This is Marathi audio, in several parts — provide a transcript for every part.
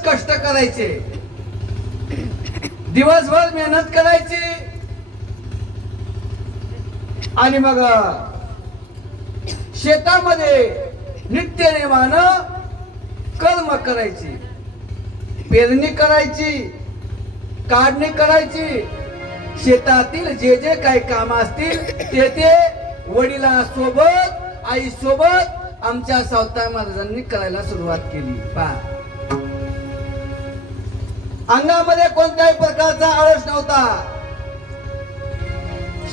दिवस कष्ट करायचे, दिवसभर मेहनत करायची आणि मग शेतामध्ये नित्य नेमानं कर्म करायची, पेरणी करायची, काढणी करायची, शेतातील जे जे काही काम असतील ते ते वडिलांसोबत आई सोबत आमच्या सावता महाराजांनी करायला सुरुवात केली. पहा, अंगामध्ये कोणत्याही प्रकारचा आळस नव्हता.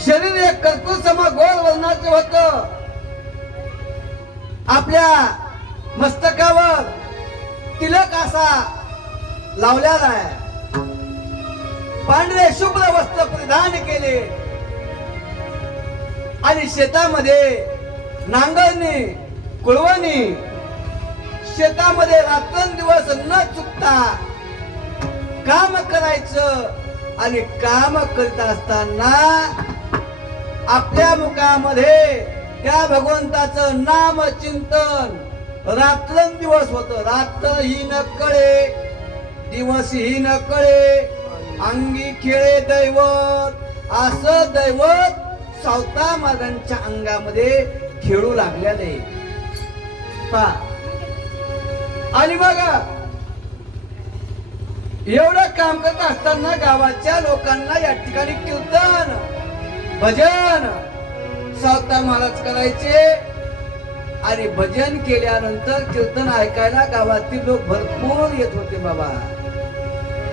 शरीर एक कर्पूर सम गोल वर्णाचे होत. आपल्या मस्तकावर तिलक असा लावलेला आहे. पांढरे शुभ्र वस्त्र परिधान केले आणि शेतामध्ये नांगरणी, कुळवणी, शेतामध्ये रात्रंदिवस न चुकता काम करायचं आणि काम करत असताना आपल्या मुखामध्ये त्या भगवंताचं नाम चिंतन रात्रंदिवस होत. रात्र ही न कळे, दिवस ही न कळे, अंगी खेळे दैवत, असं दैवत सावता महाराजांच्या अंगामध्ये खेळू लागलेले. आणि बघा, एवढं काम करत असताना गावाच्या लोकांना या ठिकाणी कीर्तन भजन सावता महाराज करायचे आणि भजन केल्यानंतर कीर्तन ऐकायला गावातील लोक भरपूर येत होते. बाबा,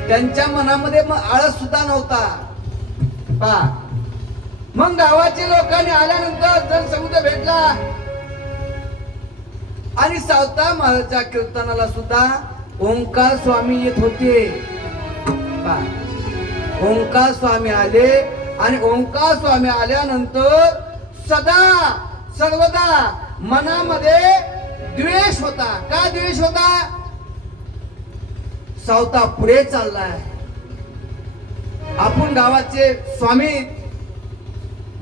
त्यांच्या मनामध्ये मग आळस सुद्धा नव्हता. मग गावाच्या लोकांनी आल्यानंतर जनसमुदाय भेटला आणि सावता महाराजच्या कीर्तनाला सुद्धा ओंकार स्वामी येत होते. ओंकार स्वामी आले आणि ओंकार स्वामी आल्यानंतर सदा सर्वदा मनामध्ये द्वेष होता. का द्वेष होता? सावता पुढे चाललाय, आपण गावाचे स्वामी,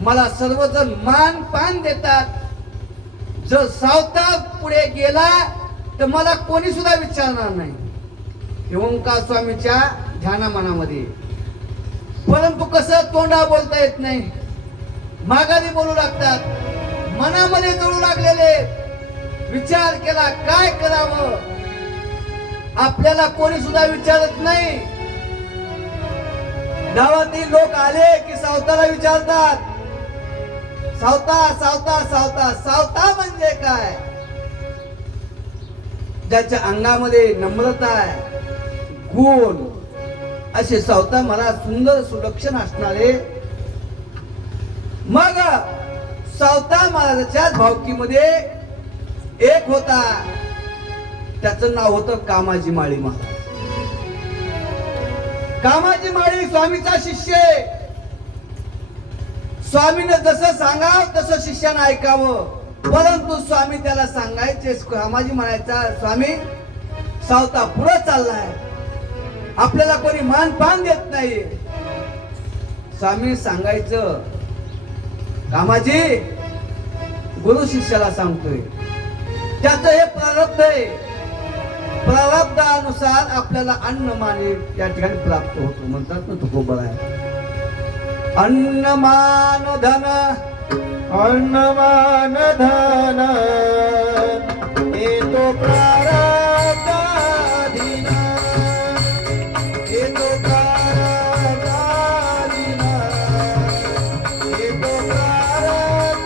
मला सर्वजण मान पान देतात. जर सावता पुढे गेला तर मला कोणी सुद्धा विचारणार नाही. ओंकार स्वामीच्या ध्याना मनामध्ये, परंतु कसं तोंडा बोलता येत नाही, माघारी बोलू लागतात. मनामध्ये जळू लागलेले, विचार केला काय करावं, आपल्याला कोणी सुद्धा विचारत नाही. गावातील लोक आले की सावताला विचारतात, सावता सावता सावता सावता म्हणजे काय? ज्याच्या अंगामध्ये नम्रता आहे, गुण, असे सावता महाराज सुंदर सुलक्षण असणारे. मग सावता महाराजाच्या भावकीमध्ये एक होता, त्याचं नाव होतं कामाजी माळी महाराज. कामाजी माळी स्वामीचा शिष्य. स्वामीने जसं सांगावं तसं शिष्यानं ऐकावं, परंतु स्वामी त्याला सांगायचे. कामाजी म्हणायचा, स्वामी सावता पुढे चाललाय, आपल्याला कोणी मान पान देत नाही. स्वामी सांगायचं, कामाजी गुरु शिष्याला सांगतोय, त्याचं हे प्रारब्ध आहे, प्रारब्धानुसार आपल्याला अन्न माने या ठिकाणी प्राप्त होतो. म्हणतात ना तुकोबा आहे, अन्न मान धन, अन्न मान धन येतो प्रारब्धाधीन, येतो प्रारब्धाधीन, येतो प्रारब्धाधीन.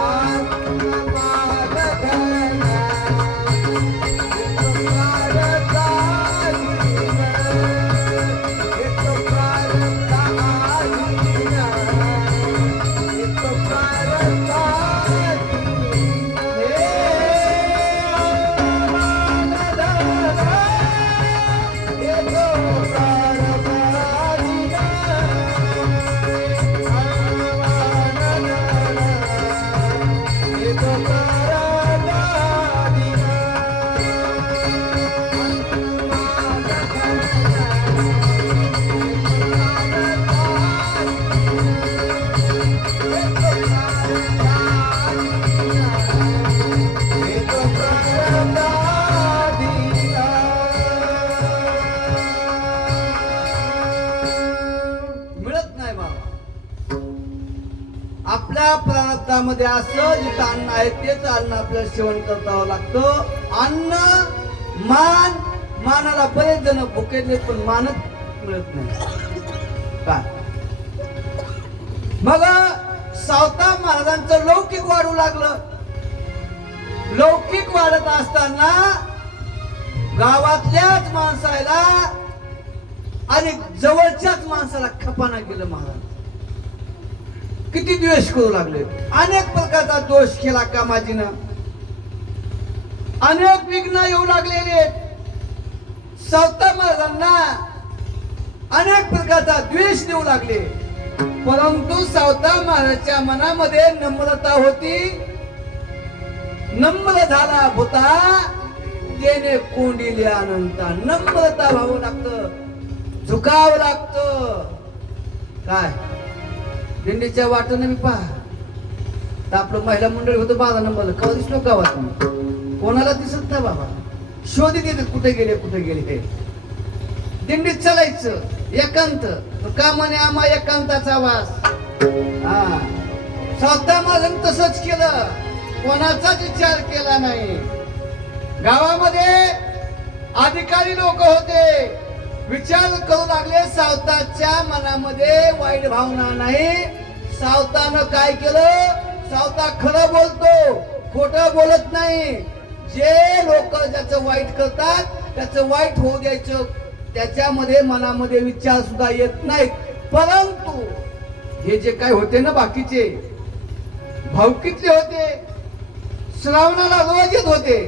अन्न मान धन येतो प्रारब्धाधीन, येतो प्रारब्धाधीन. जगामध्ये असं जिथं अन्न आहे तेच अन्न आपल्याला सेवन करावं लागतं. अन्न मान, मानाला बरेच जण भुकेले पण मानच मिळत नाही. काय मग सावता महाराजांचं लौकिक वाढू लागलं. लौकिक वाढत असताना गावातल्याच माणसाला आणि जवळच्याच माणसाला खपाना गेलं. महाराज किती द्वेष करू लागले. अनेक प्रकारचा दोष केला कामाजीनं. अनेक विघ्न येऊ लागलेले. सावता महाराजांना अनेक प्रकारचा द्वेष देऊ लागले. परंतु सावता महाराजांच्या मनामध्ये नम्रता होती. नम्र झाला होता त्याने कोंडिले अनंता. नम्रता व्हावं लागतं, झुकावं लागतं. काय दिंडीच्या वाटेने मी पहा तर आपलं महिला मंडळी होतं 12 नंबरला. कवा दिसलो गावात कोणाला दिसत नाही बाबा. शोधित येते कुठे गेले कुठे गेले. हे दिंडीत चालायचं एकांत. कामाने आम्हा एकांताचा वास. हा सावता महाराजांनी तसंच केलं. कोणाचाच विचार केला नाही. गावामध्ये अधिकारी लोक होते. विचार करू लागले. सावताच्या मनामध्ये वाईट भावना नाही. सावतानं काय केलं? सावता खरं बोलतो, खोटं बोलत नाही. जे लोक ज्याचं वाईट करतात त्याचं वाईट होऊ द्यायचं. त्याच्यामध्ये मनामध्ये विचार सुद्धा येत नाहीत. परंतु हे जे काय होते ना बाकीचे भावकीतले होते. श्रावणाला रोज येत होते.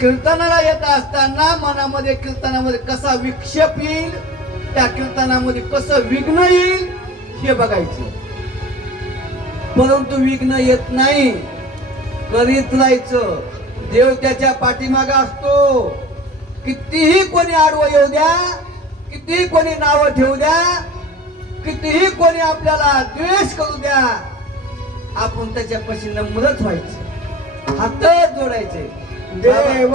कीर्तनाला येत असताना मनामध्ये कीर्तनामध्ये कसा विक्षेप येईल, त्या कीर्तनामध्ये कसं विघ्न येईल हे बघायचे. परंतु विघ्न येत नाही. करीत राहायचं. देव त्याच्या पाठीमागे असतो. कितीही कोणी आडवं येऊ द्या, कितीही कोणी नावं ठेवू द्या, कितीही कोणी आपल्याला द्वेष करू द्या, आपण त्याच्यापाशी नम्रच व्हायचं. हात जोडायचे. देव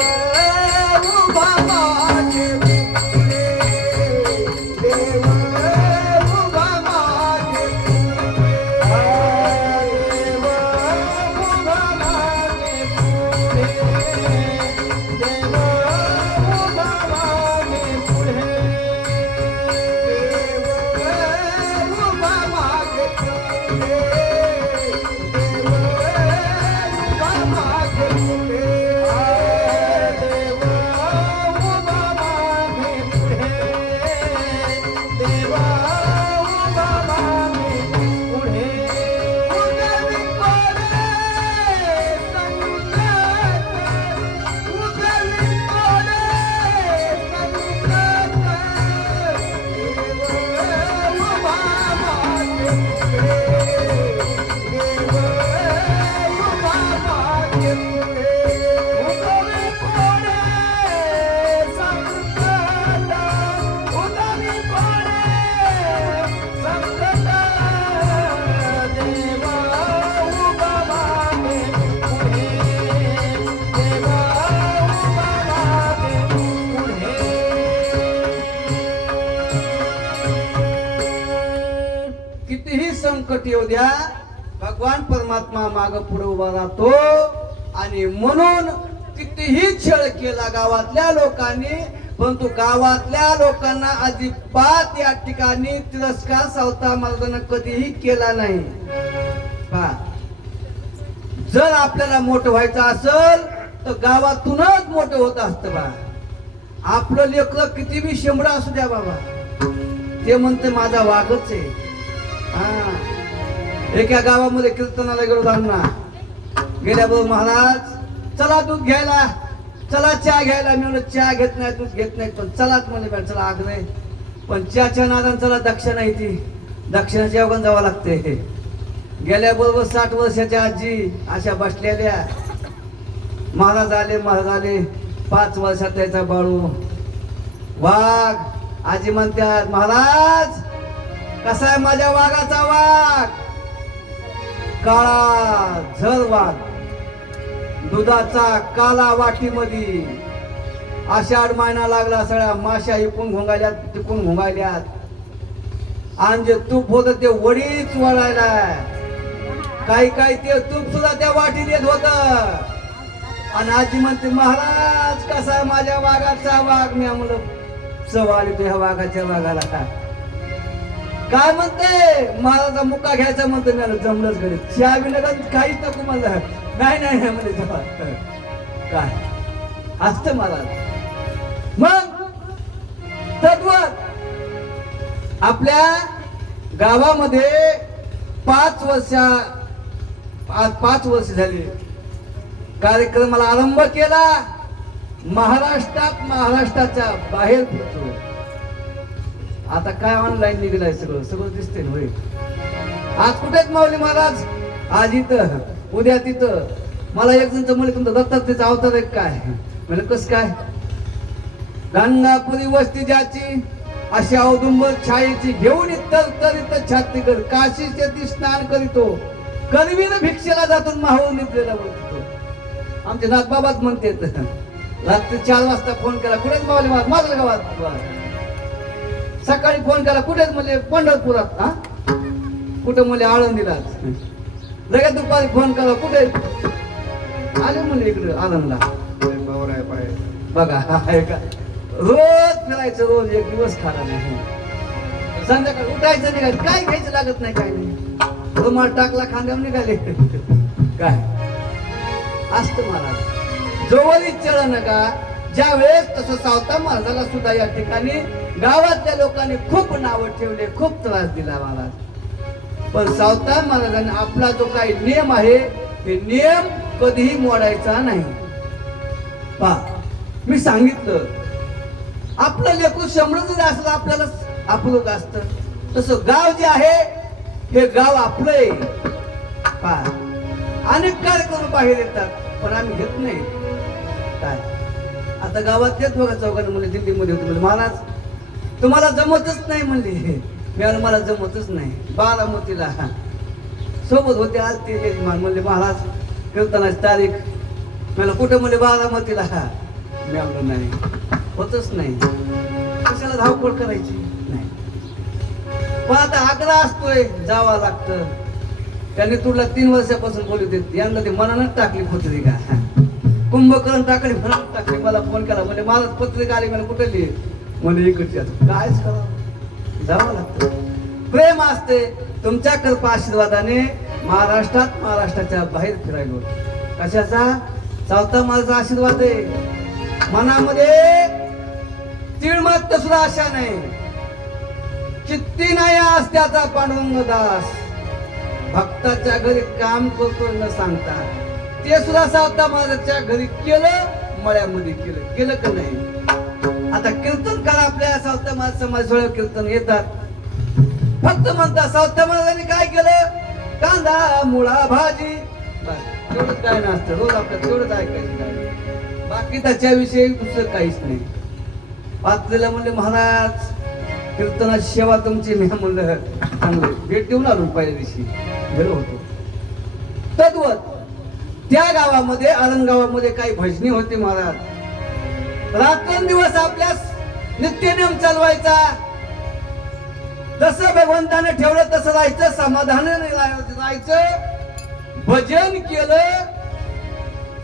उभा माझे पुढे, देव उभा माझे पुढे, देव उभा माझे पुढे, देव उभा माझे पुढे, देव उभा माझे पुढे, देव उभा माझे पुढे. संकट येऊ द्या, भगवान परमात्मा माग पुढे उभा राहतो. आणि म्हणून कितीही छळ केला गावातल्या लोकांनी, परंतु गावातल्या लोकांना अजिबात या ठिकाणी तिरस्कार सावता महाराजांना कधीही केला नाही. जर आपल्याला मोठं व्हायचं असेल तर गावातूनच मोठं होत असतं. बा आपलं लेकरं किती बी शेंबडा असू द्या बाबा, ते म्हणते माझा वाघच आहे. एका गावामध्ये कीर्तनाला गेलो जाणना. गेल्याबरोबर महाराज चला दूध घ्यायला, चला चहा घ्यायला. मी म्हणलं चहा घेत नाही, दूध घेत नाही, पण चलाच म्हणले. चला आग्रह. पण चहाच्या नादान चला दक्षिणा येते. दक्षिणाच्या अवघण जावं लागते. गेल्याबरोबर 60 वर्षाच्या आजी अशा बसलेल्या. महाराज आले, महाराज आले. 5 वर्षात त्याचा बाळू वाघ. आजी म्हणतात महाराज कसा आहे माझ्या वाघाचा वाघ? काळा झर वाघ, दुधाचा काला वाटीमध्ये. आषाढ महिना लागला, सगळ्या माश्या इकून घोंगायल्यात, तिकून घोंगायल्यात. आणि जे तूप होत ते वडीच वळायला. काही काही ते तूप सुद्धा त्या वाटीत येत होत. आणि आजी म्हणते महाराज कसा माझ्या वाघाचा वाघ. मी म्हणलं सवाल तो ह्या वाघाच्या वाघाला काय म्हणते महाराजा मुका घ्यायचा म्हणतो. मी जमलंच घरी चहा विनगन काहीच नको मला. नाही नाही म्हणजे काय असत महाराज. मग तद्वत आपल्या गावामध्ये 5 वर्ष झाली कार्यक्रमाला आरंभ केला. महाराष्ट्राच्या बाहेर फिरतो. आता काय ऑनलाईन निघालंय सगळं दिसते होय. आज कुठेच माऊली महाराज. आज इथं उद्या तिथं. मला एक जण म्हणले तुमचं दत्तात्रेयचा अवतार आहे काय. म्हणजे कस काय. गंगापुरी वस्ती ज्याची अशी औदुंबर छायेची घेऊन तरित छातीगड काशीचे ती स्नान करीतो. करवीन भिक्षेला जातून माहून निघलेला बोलतो. आमचे नाथबाबाच म्हणते रात्री 4 वाजता फोन केला कुठेच मावली माझ्या गावात. सकाळी फोन केला कुठेच म्हणले पंढरपुरात. कुठं म्हणले आळंदीला. लगेच दुपारी फोन केला कुठे आले म्हणले इकडे आनंदला. बघा रोज फिरायचं रोज एक दिवस खाला नाही. संध्याकाळी उठायचं निघाल काय घ्यायचं लागत नाही काय नाही. रुमाल टाकला खांद्यावर निघाले काय असत महाराज. जवळीच चढ नका. ज्या वेळेस तसं सावता महाराजाला सुद्धा या ठिकाणी गावातल्या लोकांनी खूप नावं ठेवले खूप त्रास दिला महाराज. पण सावता महाराजांनी आपला जो काही नियम आहे हे नियम कधीही मोडायचा नाही. पहा मी सांगितलं आपलं लेकरू समृद्ध असलं आपल्याला आपलं असत. तसं गाव जे आहे हे गाव आपलं आहे. पहा अनेक कार्यक्रम बाहेर येतात पण आम्ही घेत नाही. काय आता गावात येत बघा चौघांना म्हणले दिल्लीमध्ये होते म्हणजे महाराज तुम्हाला जमतच नाही म्हणले. मी मला जमतच नाही. बारामतीला सोबत होते आज ते यजमान म्हणले महाराज कीर्तनाची तारीख. मला कुठं म्हणले बारामतीला. मी म्हणलं नाही होतच नाही. कशाला धावपळ करायची नाही. पण आता आग्रह असतोय जावा लागतं. त्यांनी तुला 3 वर्षापासून बोलू देत. यंदा ते मनानच टाकली पत्रिका. कुंभकर्ण टाकली मनात टाकली. मला फोन केला म्हणजे मला पत्रिका आली मला कुठे लिहि म्हणजे इकडच्या कायच करा जावं लागतं. प्रेम असते. तुमच्या कृपा आशीर्वादाने महाराष्ट्राच्या बाहेर फिरायलो. कशाचा सावता माझा आशीर्वाद आहे. मनामध्ये तिळमात्र सुद्धा आशा नाही. चित्ती नाही असत्याचा पांडुरंग दास. भक्ताच्या घरी काम करतो न सांगता. ते सुद्धा सावता महाराजांच्या घरी केलं. मळ्यामध्ये केलं का नाही. आता कीर्तन करा आपल्या सावता महाराज समाज कीर्तन येतात. फक्त म्हणता सावता महाराजांनी काय केलं कांदा मुळा भाजी तेवढंच काय नसतं. रोज आपल्याला तेवढंच ऐकायचं काय बाकी त्याच्याविषयी दुसरं काहीच नाही. पात्रेला म्हणले महाराज कीर्तनाची सेवा तुमची. मी म्हणलं चांगलं भेट देऊन आलो पहिल्या दिवशी गेलो होतो. तद्वत त्या गावामध्ये आनंद गावामध्ये काही भजनी होती महाराज. रात्रंदिवस आपल्यास नित्यनियम चालवायचा. जसं भगवंताने ठेवलं तसं राहायचं. समाधानाने राहायचं. भजन केलं.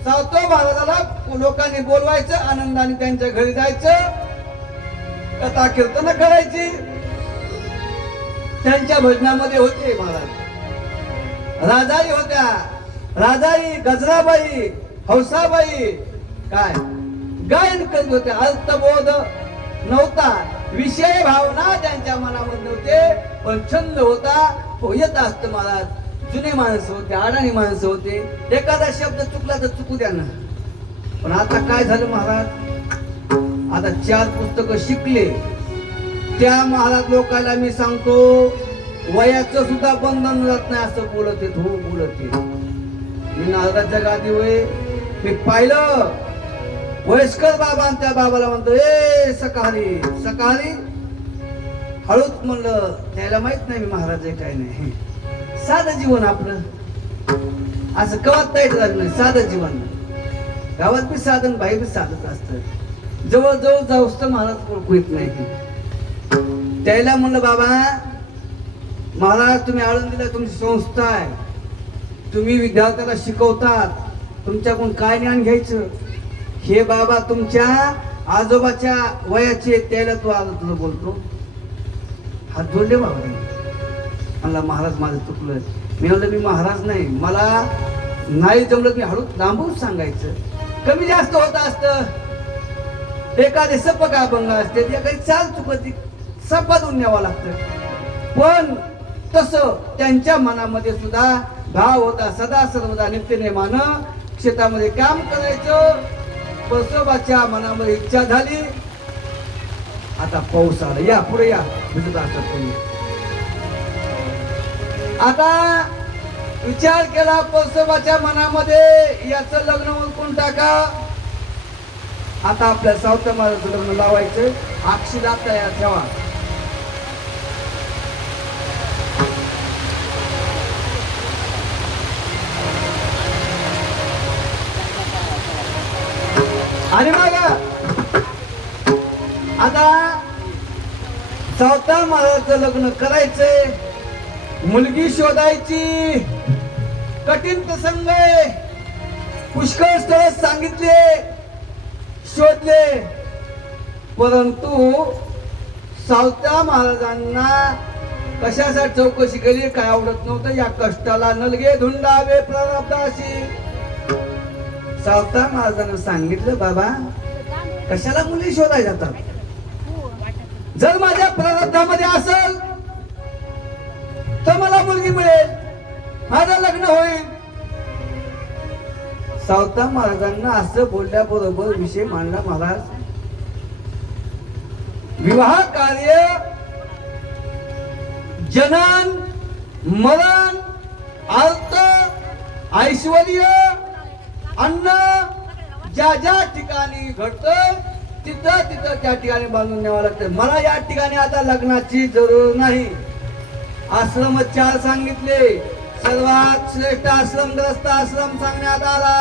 सावता महाराजाला लोकांनी बोलवायचं. आनंदाने त्यांच्या घरी जायचं. कथा कीर्तन करायची. त्यांच्या भजनामध्ये होते महाराज. राजाई होत्या. राजाई गजराबाई हौसाबाई काय गायन करीत होते. अर्थबोध नव्हता. विषय भावना त्यांच्या मनामध्ये नव्हते. पण छंद होता. येत असत महाराज. जुने माणसं होते. अडाणी माणसं होते. एखादा शब्द चुकला तर चुकू द्या ना. पण आता काय झालं महाराज. आता 4 पुस्तकं शिकले. त्या महाराज लोकांना मी सांगतो वयाचं सुद्धा बंधन जात नाही असं बोलत येत. हो बोलत येत. मी नारदाच्या गादीवर मी पाहिलं वयस्कर बाबा त्या बाबाला म्हणतो ए सकाळी सकाळी हळूच म्हणलं. त्याला माहित नाही मी महाराज आहे काय नाही. साधं जीवन आपलं असं कवात नाही. साधं जीवन गावात बी साधन बाहेर बी साधत असत. जवळ जवळ जाऊस तर महाराज ओळखू येत नाही. त्याला म्हणलं बाबा महाराज तुम्ही आळंदीला तुमची संस्था आहे. तुम्ही विद्यार्थ्याला शिकवतात, तुमच्याकडून काय ज्ञान घ्यायचं? हे बाबा तुमच्या आजोबाच्या वयाचे, त्याला तू आज तुला बोलतो. हात जोडले बाबा. मला महाराज माझं चुकलं. मी म्हणलं मी महाराज नाही, मला नाही जमलं. मी हळू लांबून सांगायचं. कमी जास्त होत असतं. एखादे सपक अभंग असते, एखादी चाल चुकती, सपादून न्यावं लागतं. पण तसं त्यांच्या मनामध्ये सुद्धा भाव होता. सदा सर्वदा नित्यनेमानं शेतामध्ये काम करायचं. परसोबाच्या मनामध्ये इच्छा झाली. आता पाऊस आला, या पुढे या. भिजत असतात तुम्ही. आता विचार केला परसोबाच्या मनामध्ये, याचं लग्न उरकून टाका. आता आपल्या सावता महाराजांचं लग्न लावायचं. अक्षिदा तयार ठेवा. आणि मग आता सावता महाराजांचं लग्न करायचंय. मुलगी शोधायची. कठीण प्रसंग आहे. पुष्कळ स्थळ सांगितले, शोधले, परंतु सावता महाराजांना कशासाठी चौकशी केली काय आवडत नव्हतं. या कष्टाला नलगे धुंडावे प्रारब्धाशी. सावता महाराजांना सांगितलं, बाबा कशाला मुली शोधाय जातात? जर माझ्या प्रारब्धामध्ये असेल तर मला मुलगी मिळेल, माझं लग्न होईल. सावता महाराजांना असं बोलल्याबरोबर विषय मांडला. महाराज, विवाह कार्य, जनन मरण, अर्थ, ऐश्वर्य, अन्न ज्या ज्या ठिकाणी घडतं तिथं तिथं त्या ठिकाणी बांधून न्यावं लागतं. मला या ठिकाणी आता लग्नाची जरूर नाही. आश्रम 4 सांगितले. सर्वात श्रेष्ठ आश्रम ग्रस्त आश्रम सांगण्यात आला.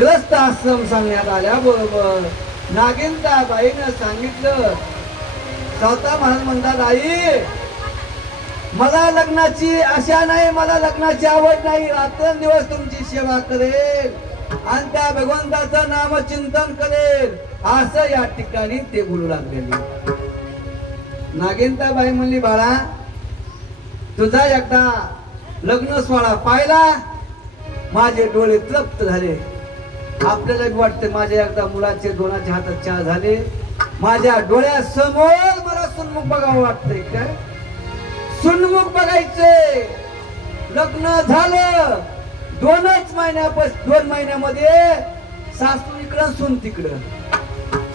ग्रस्त आश्रम सांगण्यात आल्याबरोबर नागिनताबाईनं सांगितलं. सावता महाराज म्हणतात, आई मला लग्नाची आशा नाही, मला लग्नाची आवड नाही. रात्रंदिवस तुमची सेवा करेल आणि त्या भगवंताचं नामचिंतन करेल, असं या ठिकाणी ते बोलू लागलेले. नागिनताबाई म्हणली, बाळा तुझा एकदा लग्न सोहळा पाहिला, माझे डोळे तृप्त झाले. आपल्याला वाटते माझ्या एकदा मुलाचे दोनाच्या हातात चहा झाले. माझ्या डोळ्यासमोर मला सुन्मुख बघावं वाटतंय. काय सुन्मुख बघायचे? लग्न झालं 2 महिन्यामध्ये सासू इकडं सून तिकडं.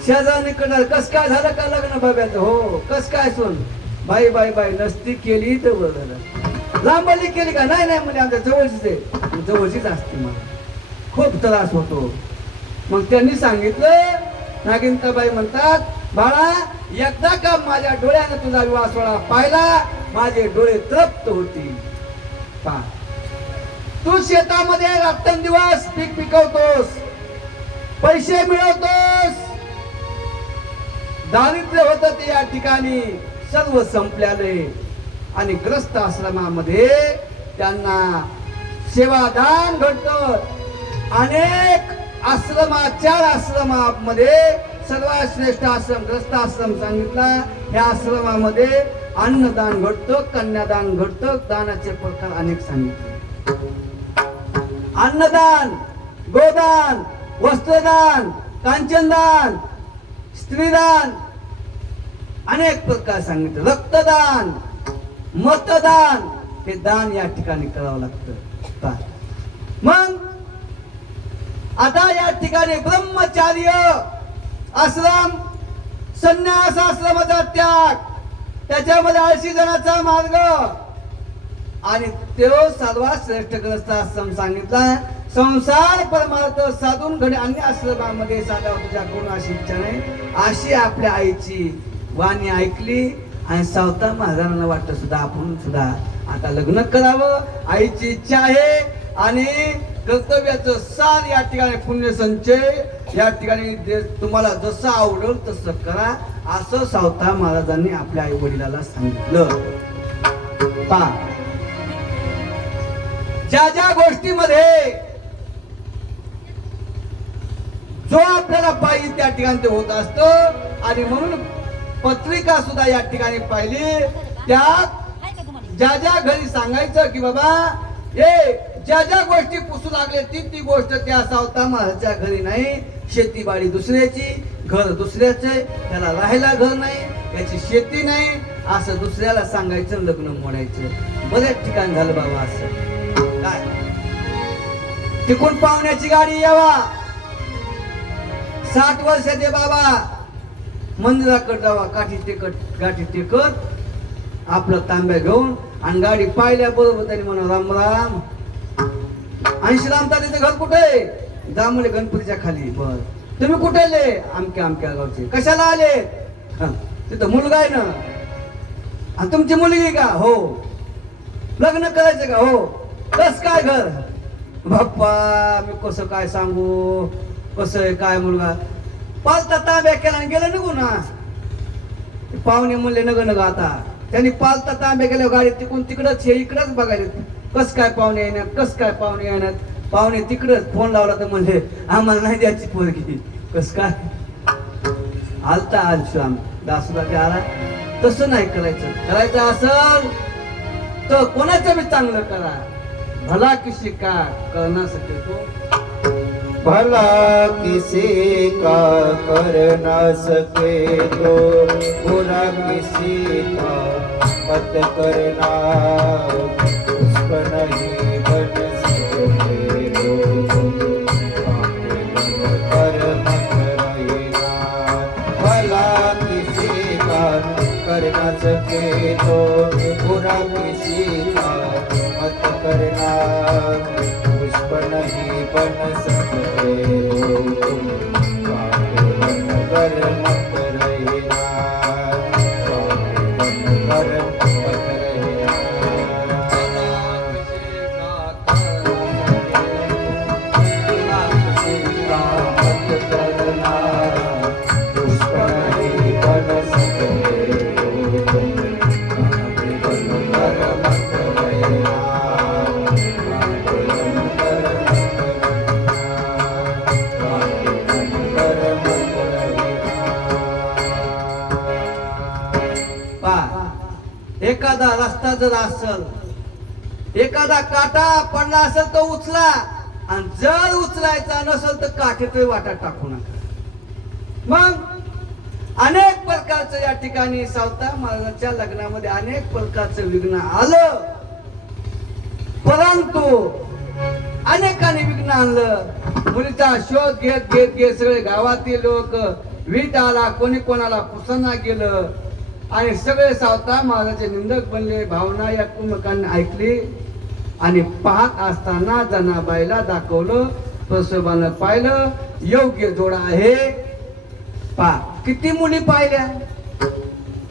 शेजारी कडं कस काय झालं का लग्न बाब्याचं? हो. कस काय सून? बाई बाई बाई नसती केली तर बरं झालं. लांबली केली का? नाही नाही म्हणजे आमच्या जवळचीच आहे. जवळचीच असते. मला खूप त्रास होतो. मग त्यांनी सांगितलं. नागिनताबाई म्हणतात, बाळा एकदा का माझ्या डोळ्याने तुझा विवाह सोहळा पाहिला, माझे डोळे तृप्त होतील. पा तू शेतामध्ये रात्रंदिवस पीक पिकवतोस, पैसे मिळवतोस. दारिद्र्य होत ते या ठिकाणी सर्व संपल्याले. आणि ग्रस्त आश्रमामध्ये त्यांना सेवादान घडतं. अनेक आश्रमात 4 आश्रमामध्ये सर्वात श्रेष्ठ आश्रम ग्रस्त आश्रम सांगितला. या आश्रमामध्ये अन्नदान घडतं, कन्यादान घडतं, दानाचे प्रकार अनेक सांगितले. अन्नदान, गोदान, वस्त्रदान, कांचनदान, स्त्रीदान अनेक प्रकार सांगितले. रक्तदान, मतदान हे दान या ठिकाणी करावं लागतं. मग आता या ठिकाणी ब्रह्मचार्य आश्रम, संन्यास आश्रमाचा त्याग, त्याच्यामध्ये 80 जणांचा मार्ग आणि तो सर्वात श्रेष्ठ ग्रस्त आश्रम सांगितला. संसार परमार्थ साधून घडे. अन्य आश्रमामध्ये साधा तुझ्याकडून अशी इच्छा नाही, अशी आपल्या आईची वाणी ऐकली. आणि सावता महाराजांना वाटतं सुद्धा आपण सुद्धा आता लग्न करावं. आईची इच्छा आहे आणि कर्तव्याचं सार या ठिकाणी पुण्य संचय या ठिकाणी तुम्हाला जसं आवडेल तसं करा, असं सावता महाराजांनी आपल्या आई वडिलाला सांगितलं. पहा, ज्या ज्या गोष्टीमध्ये जो आपल्याला पाहिजे त्या ठिकाणी ते होत असतं. आणि म्हणून पत्रिका सुद्धा या ठिकाणी पाहिली. त्यात ज्या ज्या घरी सांगायचं की बाबा हे ज्या ज्या गोष्टी पुसू लागले ती गोष्ट त्या सावता महाराजच्या घरी नाही. शेतीबाडी दुसऱ्याची, घर दुसऱ्याचे, त्याला राहायला घर नाही, याची शेती नाही, असं दुसऱ्याला सांगायचं, लग्न मोडायचं. बरेच ठिकाण झालं बाबा असं. काय तिकून पाहुण्याची गाडी यावा, 60 वर्षाचे बाबा मंदिराकडे जावा, गाठी टेकत आपलं तांब्या घेऊन, आणि गाडी पाहिल्या बरोबर त्यांनी म्हणा राम राम. आणि श्रीरामताचं घर कुठे? जा म्हणे गणपतीच्या खाली. बर, तुम्ही कुठे आले? आमक्या गावचे. कशाला आले? तिथं मुलगा आहे ना. आणि तुमची मुलगी का? हो. लग्न करायचं का? हो. कस काय घर? बाप्पा मी कसं काय सांगू, कसं आहे काय मुलगा. पालता ताब्या केला आणि गेलं निघू ना. पाहुणे म्हणले नग आता. त्यांनी पालता तांबे गेल्या गाडीत तिकडून तिकडच हे इकडच बघायला कस काय पाहुणे येण्यात, कस काय पाहुणे येण्यात. पाहुणे तिकडच फोन लावला तर म्हणले आम्हाला नाही द्यायची पोरगी. कस काय आलता आज श्याम दासूला ते आला. तसं नाही करायचं असल तर कोणाचं बी चांगलं करा. भला किसी का कर ना सके तो, भला किसी का कर ना सके तो, बुरा किसी का मत करना, उसको नहीं बन सके तो, कर मत रहना. भला किसी का कर ना सके तो, बुरा किसी का मत करना, पुष्प नहीं बन सकते हो तुम, बन कर मत रहना, बन कर मत रहना. पुष्प नहीं बन सकते हो तुम, बन कर मत रहना. एखादा रस्ता जर असल, एखादा काटा पडला असेल तो उचला, आणि जर उचलायचा नसेल तर काठीतही वाटा टाकू नका. मग अनेक प्रकारचं या ठिकाणी सावता महाराजांच्या लग्नामध्ये अनेक प्रकारचं विघ्न आलं, परंतु अनेकांनी विघ्न आणलं. मुलीचा शोध घेत घेत घेत सगळे गावातील लोक वीट आला, कोणी कोणाला पुसना गेलं, आणि सगळे सावता महाराजांचे निंदक बनले. भावना या कुमकांनी ऐकली, आणि पाहत असताना जनाबाईला दाखवलं, प्रसोबानं पाहिलं, योग्य जोडा आहे. पहा किती मुली पाहिल्या,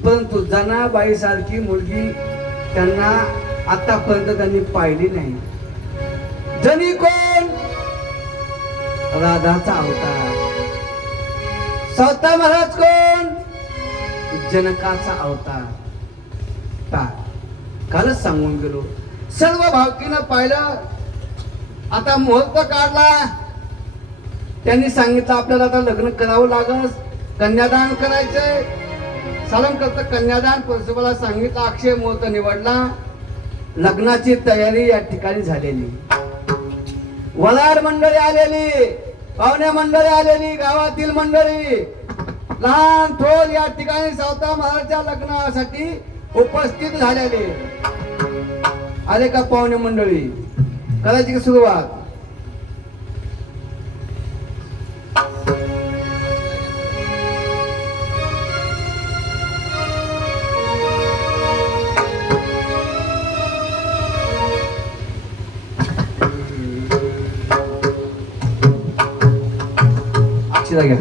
परंतु जनाबाई सारखी मुलगी त्यांना आतापर्यंत त्यांनी पाहिली नाही. जनी कोण? राधाचा अवतार. सावता महाराज कोण? जनकाचा अवतार. कालच सांगून गेलो. सर्व भावकीनं पाहिलं. आता मुहूर्त काढला, त्यांनी सांगितलं आपल्याला आता लग्न करावं लागल, कन्यादान करायचंय. सालम करत कन्यादान परशुबाला सांगितलं. अक्षय मुहूर्त निवडला. लग्नाची तयारी या ठिकाणी झालेली. वलार मंडळी आलेली, पाहुण्या मंडळी आलेली, गावातील मंडळी, लहान थोर या ठिकाणी सावता महाराजच्या लग्नासाठी उपस्थित झालेले. आले का पाहुणे मंडळी? करायची का सुरुवात? अक्षरा घ्या.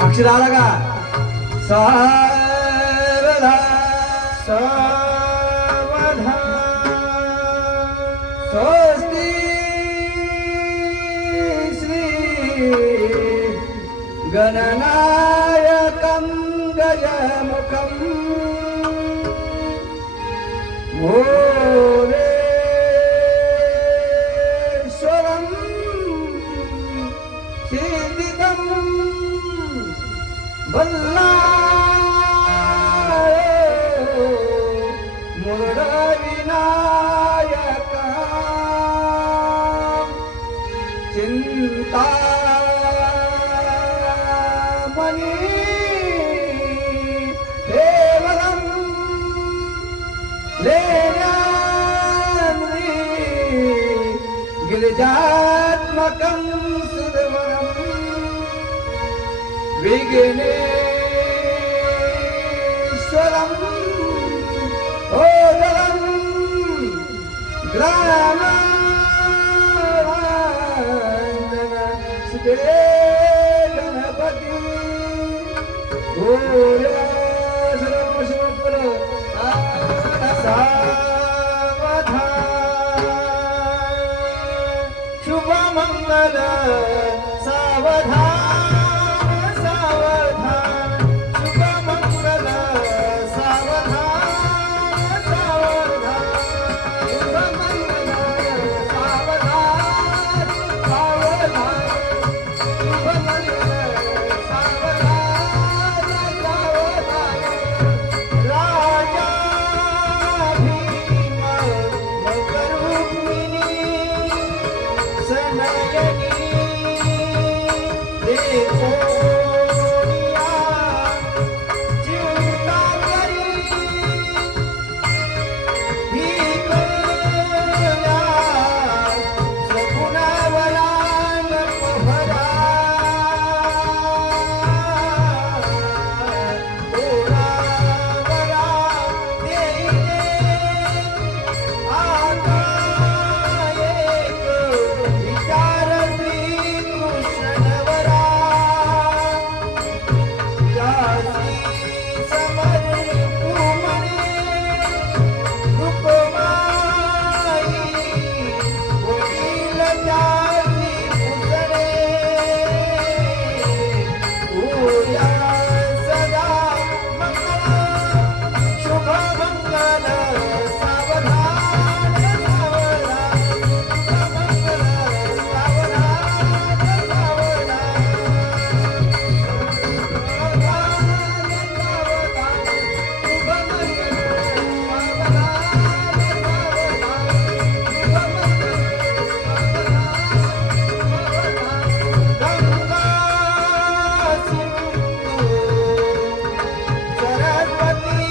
अक्षर आला का? सावधान सावधान स्वस्ति श्री गणनायक गजमुखं गजमुखं मोरेश्वरं सिद्धिदं बल्लाळो मुरडविनायका चिंतामणी देवलं लेण्याद्री गिरिजात्मकं सुरवरं विघ्नेश्वरं ओदरं ग्रामावन्दन सुते गणपती गोया सर्व शिवपर सावधान शुभमंगल सावधान सावधान शुभमंगल सावधान सावधान शुभमंगल सावधान सावधान शुभमंगल सावधान सावधान राजा भीम मकरुक्मिणी सनयनी देखोनिया चिंता करी ही कल्या सगुणावरान पहरा ओरावरा देईने आता एक विचार कृष्णवरा त्यासी समर्पू म्हणे रूपमाई वडील त्यासी पुसणे होया सदा मंगल शुभ मंगल सावधान सावधान मंगल सावधान सरस्वती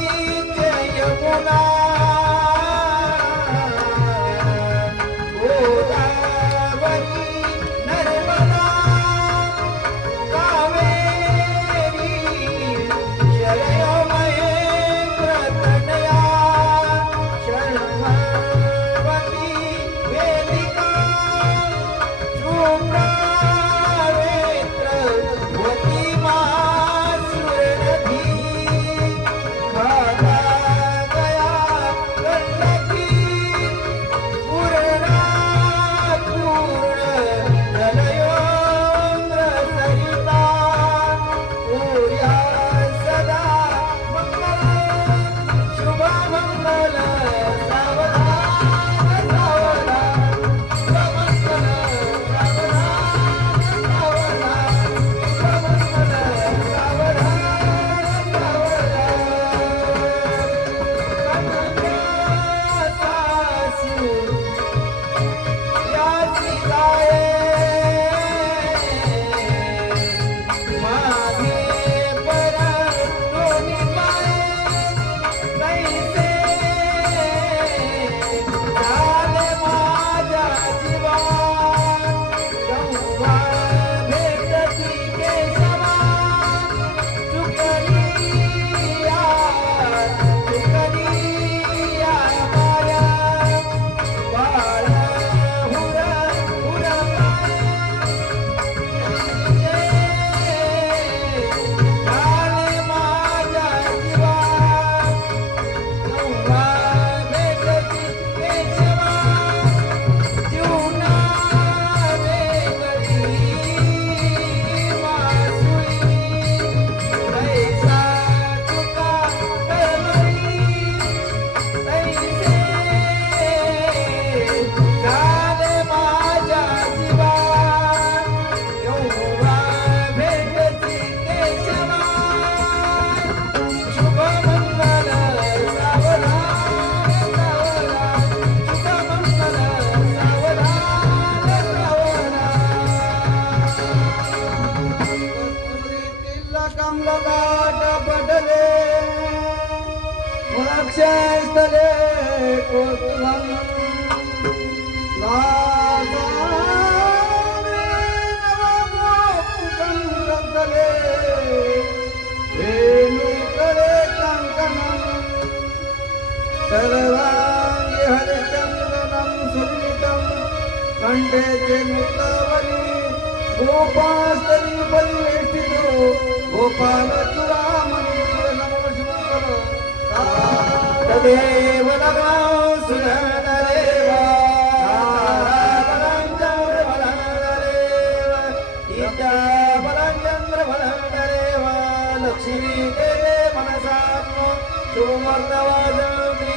यमुना गोदावरी नर्मदा कावेरी शरयो महेंद्र तनया शर्मवती वेदिका शुभ्रावेत्रवती मासुरनदी खाता गया गंडकी पूर्णा पूर्ण जलयोन्द्र सरिता पूर्या सदा मंगल शुभ मंगल सावधान सावधान शुभ मंगल सावधान सावधान शुभ मंगल सावधान सावधान याची जाये मागे पर दोन्ही पाये तैसे वक्षस्थले कौतुकं नासामे नवमोक्तं कन्दले वेणुकरे कङ्कणं सर्वाङ्गे हरिचन्दनं सुनितं कण्ठे च मुक्तावली गोपास्तरी परिवेष्टितो गोपाल चूडामणि नमो शिवाय तदेव लग्नं सुरनरेव ताराबलञ्चन्द्रबलनरेव ईशाबलञ्चन्द्रबलनरेव लक्ष्मी देवे मनसात्म सुमर्दवादमी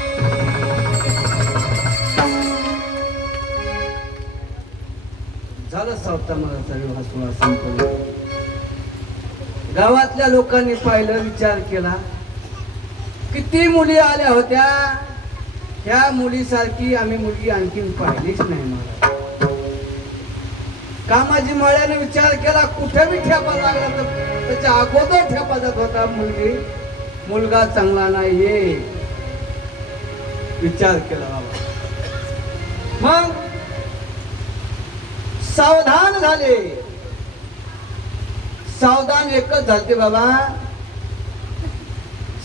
झालं सप्तमाचा विवाह सोहळा संपला. गावातल्या लोकांनी पाहिलं, विचार केला, किती मुली आल्या होत्या, ह्या मुलीसारखी आम्ही मुलगी आणखीन पाहिलीच नाही. मला कामाजी माळ्याने विचार केला, कुठे बी ठेपा लागला तर त्याच्या अगोदर ठेपा जात होता, मुलगा चांगला नाहीये. विचार केला बाबा. मग सावधान झाले. सावधान एकच झालते बाबा,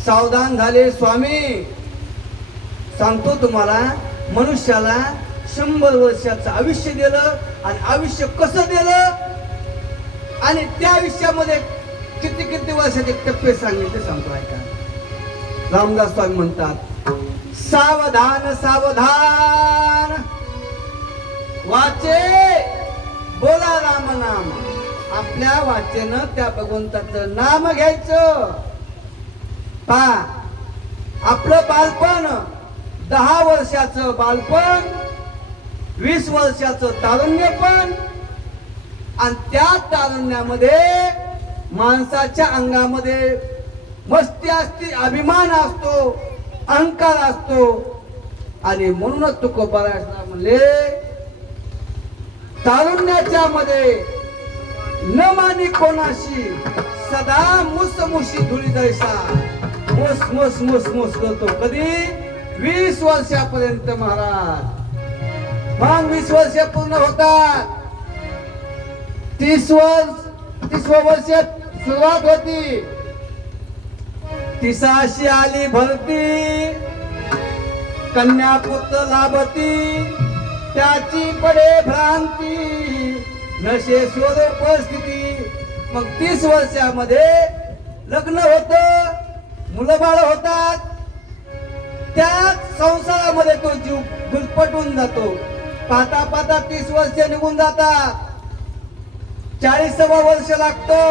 सावधान झाले. स्वामी सांगतो तुम्हाला, मनुष्याला 100 वर्षाचं आयुष्य दिलं आणि आयुष्य कसं दिलं आणि त्या आयुष्यामध्ये किती किती वर्षाचे टप्पे सांगितले सांगतो ऐका. रामदास स्वामी म्हणतात, सावधान सावधान वाचे बोला राम नाम. आपल्या वाचेनं त्या भगवंताचं नाम घ्यायचं. पा आपलं बालपण 10 वर्षाचं बालपण, 20 वर्षाचं तारुण्यपण, आणि त्या तारुण्यामध्ये माणसाच्या अंगामध्ये मस्ती असते, अभिमान असतो, अहंकार असतो. आणि म्हणूनच तुकोबाराय म्हणले, तारुण्याच्या मध्ये न मानी कोणाशी, सदा मुसमुशी धुळी जैसा मुस मुस मुस मुस करतो. कधी 20 वर्षापर्यंत महाराज. मग 20 वर्ष पूर्ण होतात, 30 वर्ष सुरुवात होती. 30शी आली भरती, कन्यापुत्र लाभती, त्याची पडे भ्रांती, नशे स्वरूपस्थिती. मग 30 वर्षामध्ये लग्न होतं, मुलं बाळ होतात. त्या संसारामध्ये तो जीव गुलपटून जातो. पाहता पाहता 30 वर्ष निघून जातात. 40वा वर्ष लागतं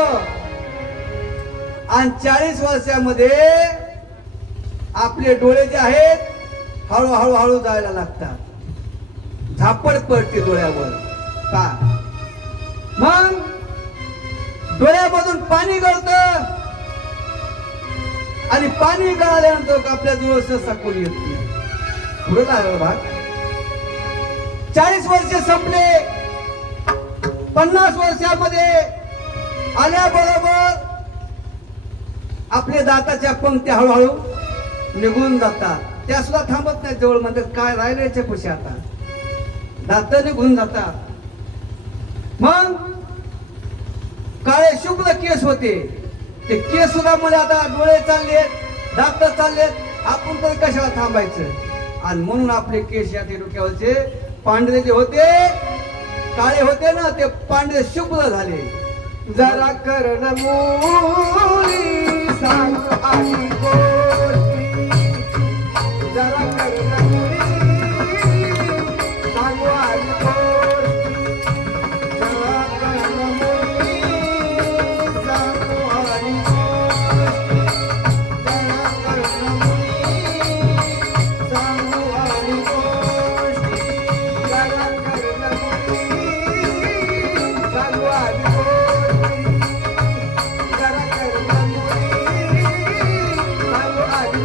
आणि 40 वर्षामध्ये आपले डोळे जे आहेत हळूहळू हळू जायला लागतात. झापड पडते डोळ्यावर. का मग डोळ्यामधून पाणी गळतं आणि पाणी गळाल्यानंतर आपल्या जवळ कोणी येत नाही. पुढे लागला भाग. 40 वर्ष संपले. 50 वर्षामध्ये आल्याबरोबर आपले दाताच्या पंक्त्या हळूहळू निघून जातात. त्या सुद्धा थांबत नाही. जवळ म्हणतात, काय राहिलं याच्या खुशी, आता दात निघून जातात. मग काळे शुभ्र केस होते, ते केस सुद्धा मला आता डोळे चाललेत, दात चाललेत, आपण तर कशाला थांबायचं. आणि म्हणून आपले केस या डोक्यावरचे पांढरे जे होते, काळे होते ना, ते पांढरे शुभ्र झाले. जरा करण मोरी सांग आणि गोष्टी, जरा करण मोरी सांगू आणि गोष्टी, जरा करण मोरी सांगू आणि गोष्टी, जरा करण मोरी सांगू आणि गोष्टी, जरा करण मोरी सांगू आणि गोष्टी, जरा करण मोरी सांगू आणि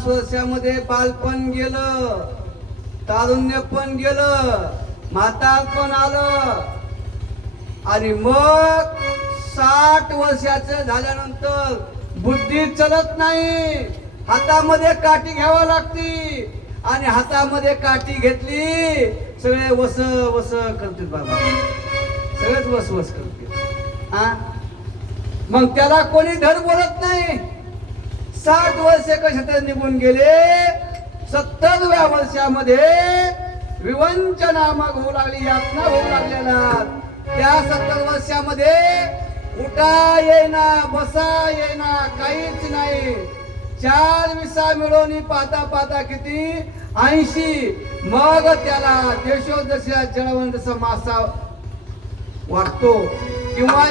50 वर्षामध्ये बालपण गेलं, तारुण्य पण गेलं, म्हातारपण आलं आणि मग 60 वर्षाचं झाल्यानंतर बुद्धी चलत नाही, हातामध्ये काठी घ्यावी लागती आणि हातामध्ये काठी घेतली सगळे वस वस करतील बाबा, सगळेच वस वस करतील. हा मग त्याला कोणी धड बोलत नाही. 60 वर्षे कसे तर निघून गेले, 70व्या वर्षामध्ये विवंचनामक होऊ लागली, यातना होऊ लागलेला. त्या 70 वर्षामध्ये उठा येईना, बसा येईना, काहीच नाही. 4 विसा मिळवणी पाहता पाहता किती 80. मग त्याला देशोदशा जळवण जसा मासा वाटतो किंवा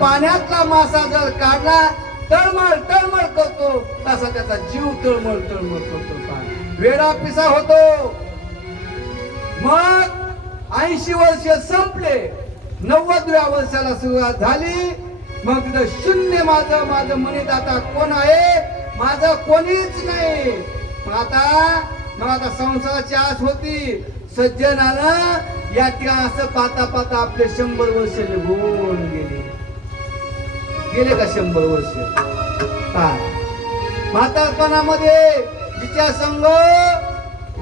पाण्यातला मासा जर काढला तळमळ तळमळ करतो, तसा त्याचा जीव तळमळ तळमळ करतो, वेडा पिसा होतो. मग 80 वर्ष संपले, 90व्या वर्षाला सुरुवात झाली. मग तिथं शून्य, माझं माझं म्हणत आता कोण आहे, माझं कोणीच नाही. मग आता संसाराची आस होती. सज्जनानं या ठिकाणी असं पाहता पाहता आपले 100 वर्ष निघून गेले का 100 वर्ष? काय म्हातारपणामध्ये जिच्या संग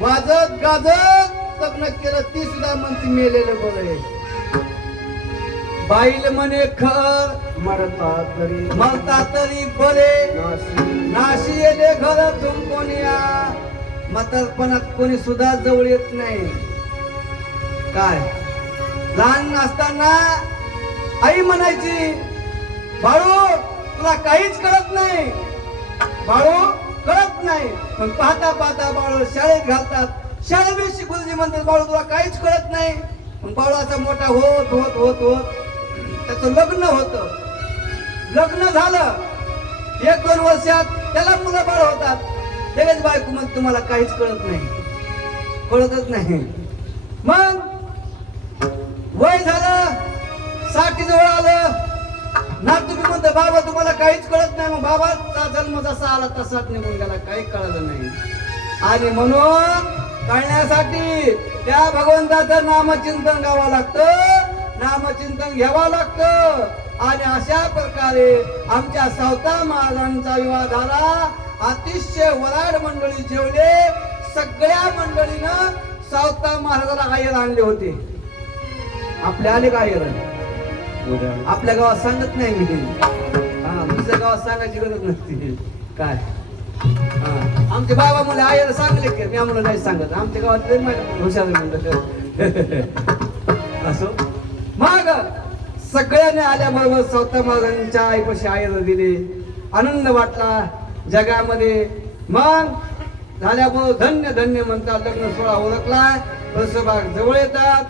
वाजत गाजत लग्न केलं ती सुद्धा म्हणती मेलेलं बरे. बाईल म्हणे खर, मरता तरी बरे, नाशी येले घर तुम कोणीया. म्हातारपणात कोणी सुद्धा जवळ येत नाही. काय लहान असताना आई म्हणायची, बाळू तुला काहीच कळत नाही, बाळू कळत नाही. पण पाहता पाहता बाळू शाळेत घालतात, शाळेत गुरुजी म्हणतात बाळू तुला काहीच कळत नाही. पण बाळू असा मोठा होत होत होत होत त्याचं लग्न होतं. लग्न झालं 1-2 वर्षात त्याला मुलं बाळ होतात. लगेच बायको मग तुम्हाला काहीच कळत नाही, कळतच नाही. मग वय झालं, 60 जवळ आलं ना, तुम्ही म्हणता बाबा तुम्हाला काहीच कळत नाही. मग बाबाचा जन्म जसा आला तसाच निघून गेला, काही कळलं नाही. आणि म्हणून कळण्यासाठी त्या भगवंताचं नामचिंतन गावं लागतं, नामचिंतन घ्यावं लागतं. आणि अशा प्रकारे आमच्या सावता महाराजांचा विवाह झाला. अतिशय वराड मंडळी जेवले. सगळ्या मंडळीनं सावता महाराजाला आयर आणले होते. आपल्या आले का आयर? आपल्या गावात सांगत नाही मी. दुसऱ्या गावात सांगायची गरज नसते. काय आमचे बाबा मला आयर सांगले की मी आम्हाला नाही सांगत. आमच्या गावात हुशार असो. मग सगळ्यांनी आल्याबरोबर सावता महाराजांच्या आईपाशी आयर दिले. आनंद वाटला जगामध्ये. मग झाल्याबरोबर धन्य धन्य म्हणतात. लग्न सोहळा ओळखला, परसबाग जवळ येतात.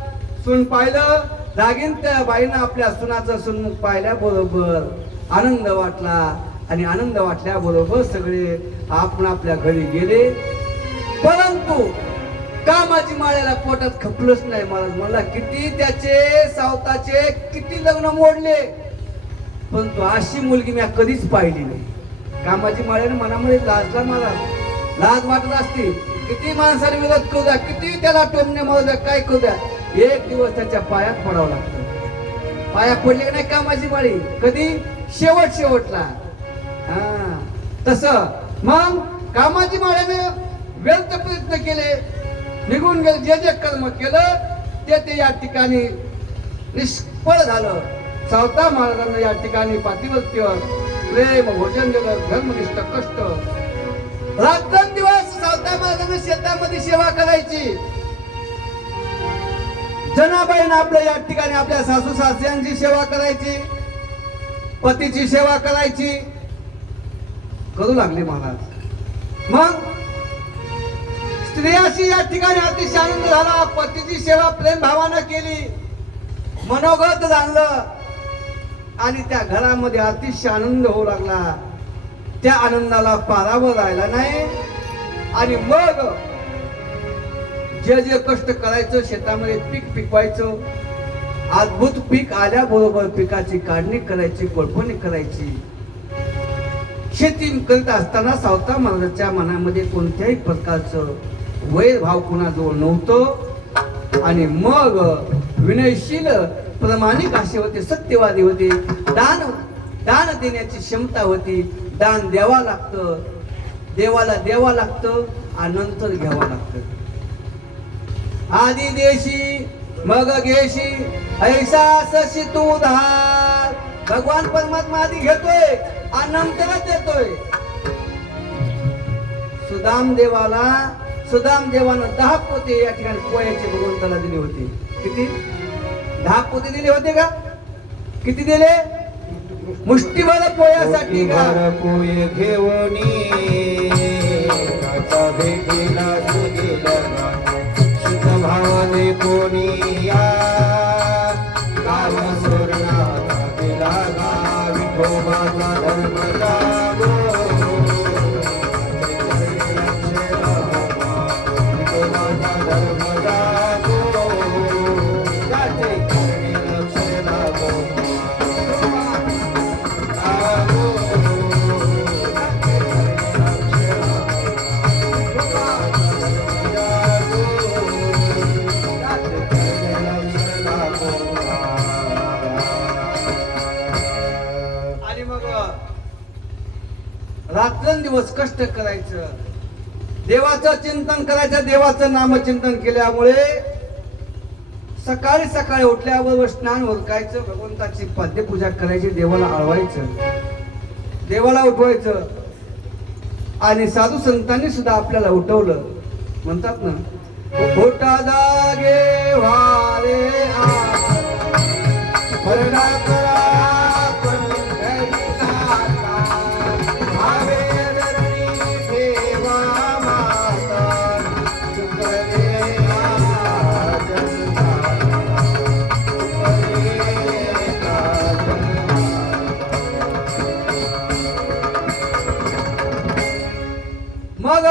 सून पाहिलं, जागीन त्या बाईनं आपल्या सुनाचं सुनमुख पाहिल्या बरोबर आनंद वाटला. आणि आनंद वाटल्याबरोबर सगळे आपण आपल्या घरी गेले. परंतु कामाची माळ्याला पोटात खपलंच नाही. महाराज म्हणला किती त्याचे सावताचे किती लग्न मोडले, पण तो अशी मुलगी मी कधीच पाहिली नाही. कामाची माळ्याने मनामध्ये लाजला. मला लाज वाटत असते. किती माणसाने विरोध करू द्या, किती त्याला टोमणे मारू द्या, काय करू द्या, एक दिवस त्याच्या पायात पडावं लागतं. पाया पडले नाही कामाची माळी कधी, शेवटला. तस मग कामाची माळ्याने व्यर्थ प्रयत्न केले, निघून गेले. जे जे कर्म केलं ते या ठिकाणी निष्फळ झालं. सावता महाराजांना या ठिकाणी पातिव्रत्य, प्रेम, भोजन दिलं, धर्मनिष्ठ, कष्ट. रात्रंदिवस सावता महाराजांना शेतामध्ये सेवा करायची. जनाबाईनं आपल्या या ठिकाणी आपल्या सासू सासऱ्यांची सेवा करायची, पतीची सेवा करायची, करू लागले महाराज. मग स्त्रियाशी या ठिकाणी अतिशय आनंद झाला. पतीची सेवा प्रेम भावानं केली, मनोगत जाणलं आणि त्या घरामध्ये अतिशय आनंद होऊ लागला. त्या आनंदाला पारावर राहिला नाही. आणि मग जे जे कष्ट करायचं, शेतामध्ये पीक पिकवायचं, अद्भुत पीक आल्याबरोबर पिकाची काढणी करायची, कोळपणी करायची. शेती करीत असताना सावता महाराजांच्या मनामध्ये कोणत्याही प्रकारचं वैरभाव कुणाजवळ नव्हतं. आणि मग विनयशील प्रामाणिक असे होते, सत्यवादी होते. दान देण्याची क्षमता होती. दान द्यावा लागतं, देवाला द्यावं लागतं आणि नंतर घ्यावं लागतं. आधी देशी मग घेशी ऐसा सशी तू धार. भगवान परमात्मा आधी घेतोय आणि नंतरच देतोय. सुदाम देवानं 10 पोते या ठिकाणी पोह्याचे भगवंताला दिले होते. किती? 10 पोते दिले होते का? किती दिले? मुष्टीभर पोह्यासाठी का? पोहे घेऊनी नाचा भेटीला सुगीला शुद्ध भावाने कोणी या गाव सोरणाचा दिला गा विठोबाचा धर्म जागो. विठोबाचा धर्म जागो त्याचे करणी लक्ष लागो. आणि मग रात्रंदिवस कष्ट करायचं, देवाचं चिंतन करायचं. देवाचं नामचिंतन केल्यामुळे सकाळी सकाळी उठल्याबरोबर स्नान उरकायचं, भगवंताची पाद्यपूजा करायची, देवाला आळवायचं, देवाला उठवायचं. आणि साधू संतांनी सुद्धा आपल्याला उठवलं. म्हणतात ना, खोटा जागे वारे हरडा करा पण घ्यायचा भावे धरणी ठेवा माता चुकले मग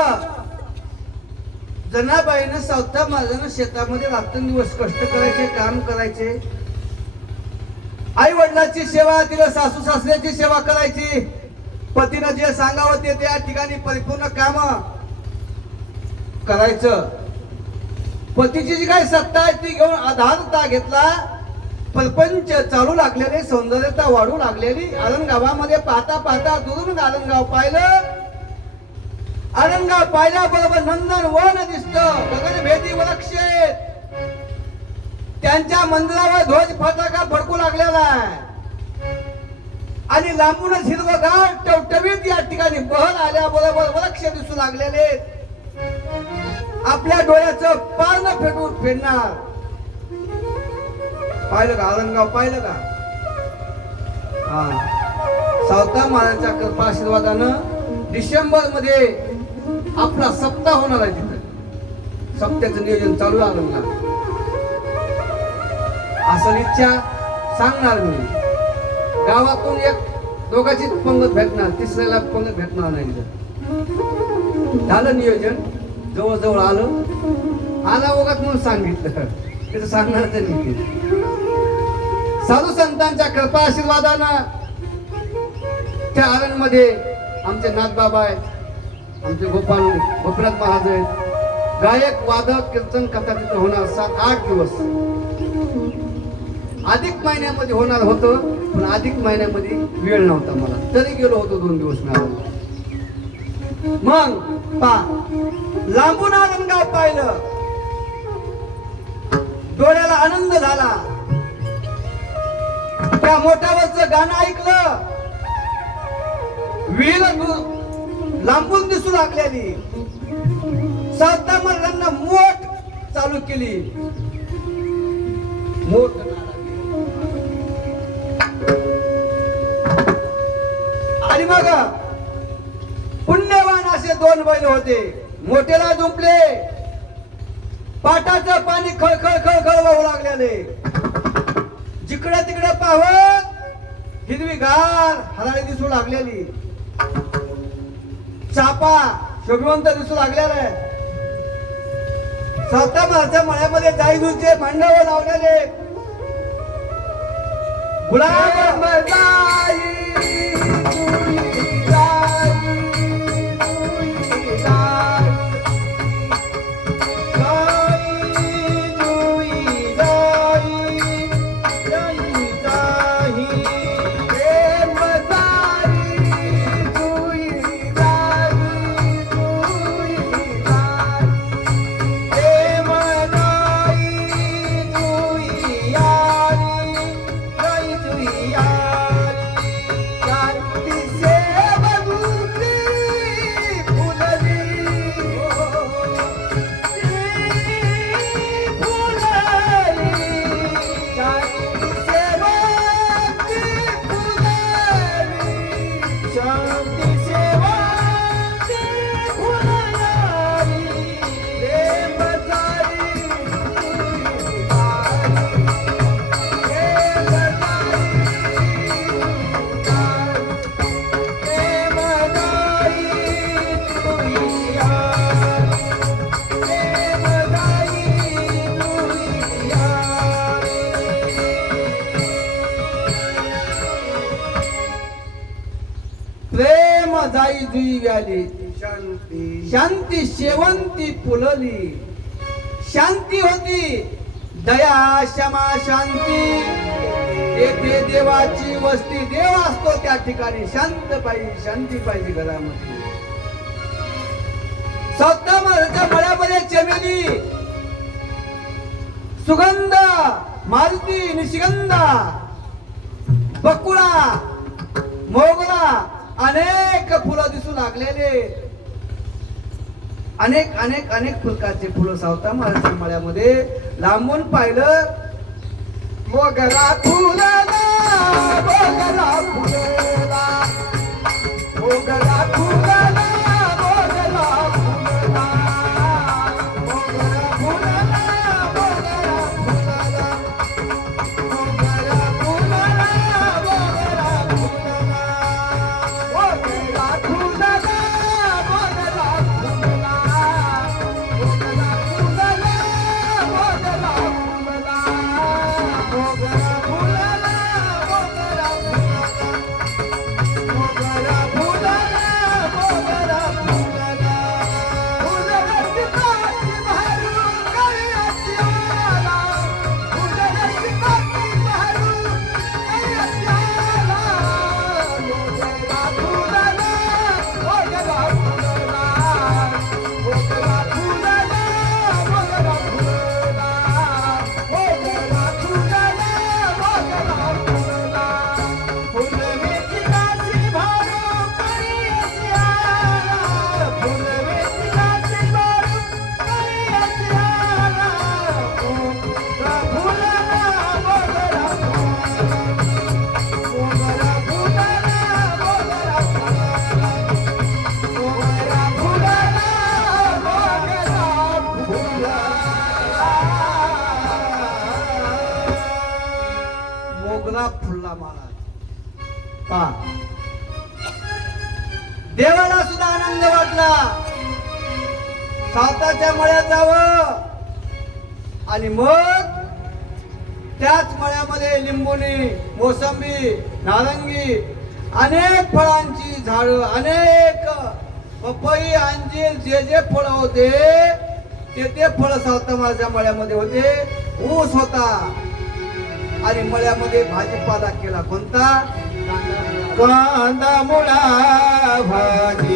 जनाबाईनं सावता महाराजांना शेतामध्ये रात्रंदिवस कष्ट करायचे, काम करायचे. आई वडिलांची सेवा, तिला सासू सासऱ्याची सेवा करायची. पतीनं जे सांगावं ते त्या ठिकाणी परिपूर्ण काम करायचं. पतीची जी काही सत्ता आहे ती घेऊन आधारता घेतला. प्रपंच चालू लागलेले, सौंदर्यता वाढू लागलेली. आळंगावामध्ये पाहता पाहता दुरून आळंगाव पाहिलं. आळंगाव पाहिल्याबरोबर नंदन वन दिसतं, गगनभेदी वृक्ष. त्यांच्या मंदिरावर ध्वज पताका फडकू लागलेला आहे. आणि लांबूनच हिरवगार टवटवीत या ठिकाणी बहर आल्याबरोबर वृक्ष दिसू लागलेले. आपल्या डोळ्याचं पारणं फेटून फेडणार. पाहिलं का आळंगाव? पाहिलं का? हा, सावता महाराजांच्या कृपा आशीर्वादानं डिसेंबर मध्ये आपला सप्ताह होणार आहे. तिथं सप्त्याचं नियोजन चालू आहे ना. असं इच्छा सांगणार मी. गावातून एक दोघांची पंगत भेटणार, तिसऱ्याला पंगत भेटणार नाही. झालं नियोजन, जवळजवळ आला ओघात म्हणून सांगितलं. त्याचं सांगणार तर नाही. साधू संतांच्या कृपा आशीर्वादानं त्या आरणमध्ये आमचे नाथबाबा आहेत, आमचे गोपीनाथ महाराज आहेत. गायक, वादक, कीर्तन कथा तिथे होणार 7-8 दिवस. अधिक महिन्यामध्ये होणार होतं, पण अधिक महिन्यामध्ये वेळ नव्हता मला, तरी गेलो होतो 2 दिवस मिळाला. मग लांबून आळंगाव पाहिलं, डोळ्याला आनंद झाला. त्या मोठ्यावरचं गाणं ऐकलं, विहीर लांबून दिसू लागलेली. सावता महाराजांना मोठ चालू केली. मोठ आणि मग पुण्यवान असे 2 बैल होते. मोठ्याला झुंपले, पाटाचं पाणी खळखळ खळखळ वाहू लागलेले. जिकडे तिकडे पाहत हिरवीगार हराळी दिसू लागलेली. चापा शोभिवंत दिसू लागलेला आहे. सावता महाराजांच्या मळ्यामध्ये जाईजूचे मांडव लावलेले. गुलाब जाई प्रेम जाई जुई व्याली, शांती शांती शेवंती फुलली, शांती होती दया क्षमा शांती, येथे देवाची वस्ती, देव असतो त्या ठिकाणी, शांत पाहिजे, शांती पाहिजे घरामध्ये. सौदा महाराजांच्या मळ्यामध्ये चमेली, सुगंध, मारुती, निशिगंधा, बकुळा, मोगरा, अनेक फुलं दिसू लागलेले, अनेक अनेक अनेक फुलकाचे फुलं सावता महाराजांच्या मळ्यामध्ये. लांबून पाहिलं, मोगरा फुलला, मोगरा फुलला, मोगरा फुलला, मोगरा फुलला, मोगरा फुलला, मोगरा फुलला, मोगरा फुलला, मोगरा फुलला, मोगरा फुलला, मोगरा फुलला, मोगरा फुलला, मोगरा फुलला, मोगरा फुलला, मोगरा फुलला, मोगरा फुलला, मोगरा फुलला, फुलरची काठी भरून गळ्यात आला, फुलरची काठी भरून गळ्यात आला, मोगरा फुलला, मोगरा फुलला, मोगरा फुलला, मोगरा फुलला, मोगरा फुलला, मोगरा फुलला, फुलवेची काठी भरून गळ्यात आला, फुलवेची काठी भरून गळ्यात आला, मोगरा फुलला, मोगरा फुलला, मोगरा फुलला, मोगरा फुलला, मोगरा फुलला, मोगरा फुलला महाराज. पहा, देवाला सुद्धा आनंद वाटला. सावताच्या मळ्यात जावं आणि मग त्याच मळ्यामध्ये लिंबोणी, मोसंबी, नारंगी, अनेक फळांची झाडं, अनेक पपई, अंजीर, जे जे फळ होते ते फळ सावता माझ्या मळ्यामध्ये होते. ऊस होता आणि मळ्यामध्ये भाजीपाला केला. कोणता? कांदा मुळा भाजी